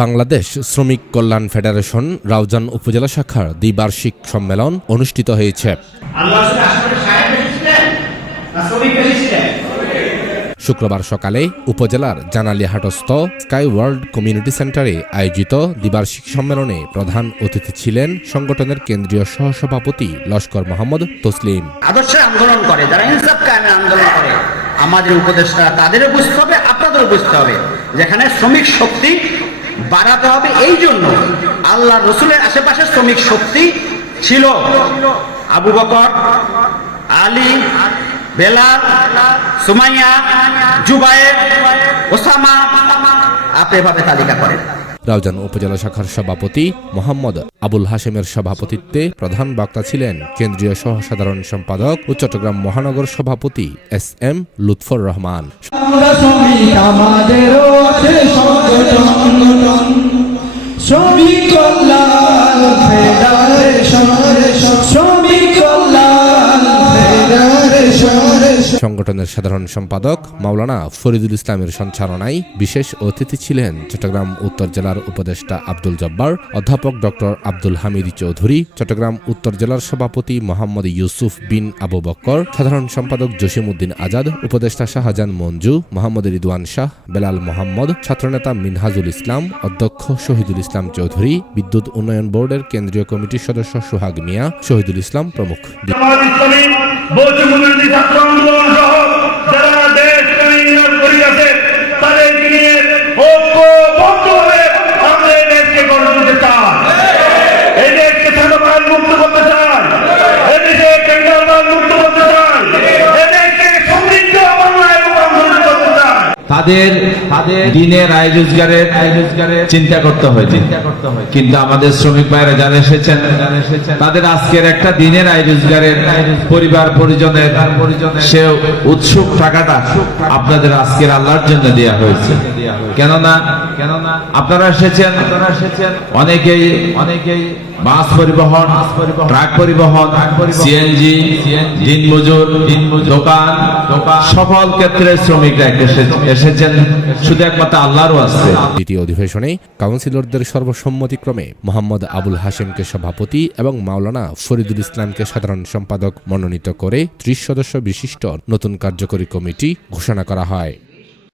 বাংলাদেশ শ্রমিক কল্যাণ ফেডারেশন রাউজান উপজেলা শাখার দ্বিবার্ষিক সম্মেলন অনুষ্ঠিত হয়েছে। শুক্রবার সকালে উপজেলার জানালিহাটস্থ স্কাই ওয়ার্ল্ড কমিউনিটি সেন্টারে আয়োজিত দ্বিবার্ষিক সম্মেলনে প্রধান অতিথি ছিলেন সংগঠনের কেন্দ্রীয় সহসভাপতি লস্কর মোহাম্মদ তসলিম। আদর্শে আন্দোলন করে, যারা ইনসাফ কায়েমে আন্দোলন করে, আমাদের উপদেষ্টা তাদেরও বুঝতে হবে, আপনাদেরও বুঝতে হবে, যেখানে শ্রমিক শক্তি বাড়াতে হবে এই জন্য আল্লাহ রসুলের আশেপাশে শ্রমিক শক্তি ছিল আবু বকর, আলী বেলা সুমাইয়া, জুবায়ের, ওসামা। আপনি এভাবে তালিকা করেন। রাউজান উপজেলা শাখার সভাপতি মোহাম্মদ আবুল হাশেমের সভাপতিত্বে প্রধান বক্তা ছিলেন কেন্দ্রীয় সহ সাধারণ সম্পাদক ও চট্টগ্রাম মহানগর সভাপতি এস এম লুৎফর রহমান। সংগঠনের সাধারণ সম্পাদক মাওলানা ফরিদুল ইসলামের সঞ্চালনায় বিশেষ অতিথি ছিলেন চট্টগ্রাম, উত্তর জেলার উপদেষ্টা আব্দুল জব্বার, অধ্যাপক ডক্টর আব্দুল হামিদ চৌধুরী, চট্টগ্রাম, উত্তর জেলার সভাপতি মোহাম্মদ ইউসুফ বিন আবু বক্কর, সাধারণ সম্পাদক জসিমউদ্দিন আজাদ, উপদেষ্টা শাহজাহান মঞ্জু, মোহাম্মদ রিদওয়ান শাহ, বেলাল মোহাম্মদ, ছাত্রনেতা মিনহাজুল ইসলাম, অধ্যক্ষ শহীদুল ইসলাম চৌধুরী, বিদ্যুৎ উন্নয়ন বোর্ডের কেন্দ্রীয় কমিটির সদস্য সোহাগ মিয়া, শহীদুল ইসলাম প্রমুখ। ছাত্র আন্দোলন তাদের তাদের দিনের আয় রোজগারের আয় রোজগারের চিন্তা করতে হয় চিন্তা করতে হয় কিন্তু আমাদের শ্রমিক ভাইরা যারা এসেছেন জানে এসেছেন তাদের আজকের একটা দিনের আয় রোজগারের পরিবার পরিজনের পরিজনের সে উৎসুক টাকাটা আপনাদের আজকের আল্লাহর জন্য দেওয়া হয়েছে। কেননা কেননা আপনারা এসেছেন আপনারা এসেছেন। অনেকেই অনেকেই বাস পরিবহন ট্রাক পরিবহন সিএনজি দিনমজুর দোকান দোকান। সকল ক্ষেত্রে শ্রমিকরা এসেছেন। শুধু একমাত্র আল্লাহরও আছে। দ্বিতীয় অধিবেশনে কাউন্সিলরদের সর্বসম্মতিক্রমে মোহাম্মদ আবুল হাশেমকে সভাপতি এবং মাওলানা ফরিদুল ইসলামকে সাধারণ সম্পাদক মনোনীত করে ত্রিশ সদস্য বিশিষ্ট নতুন কার্যকরী কমিটি ঘোষণা করা হয়।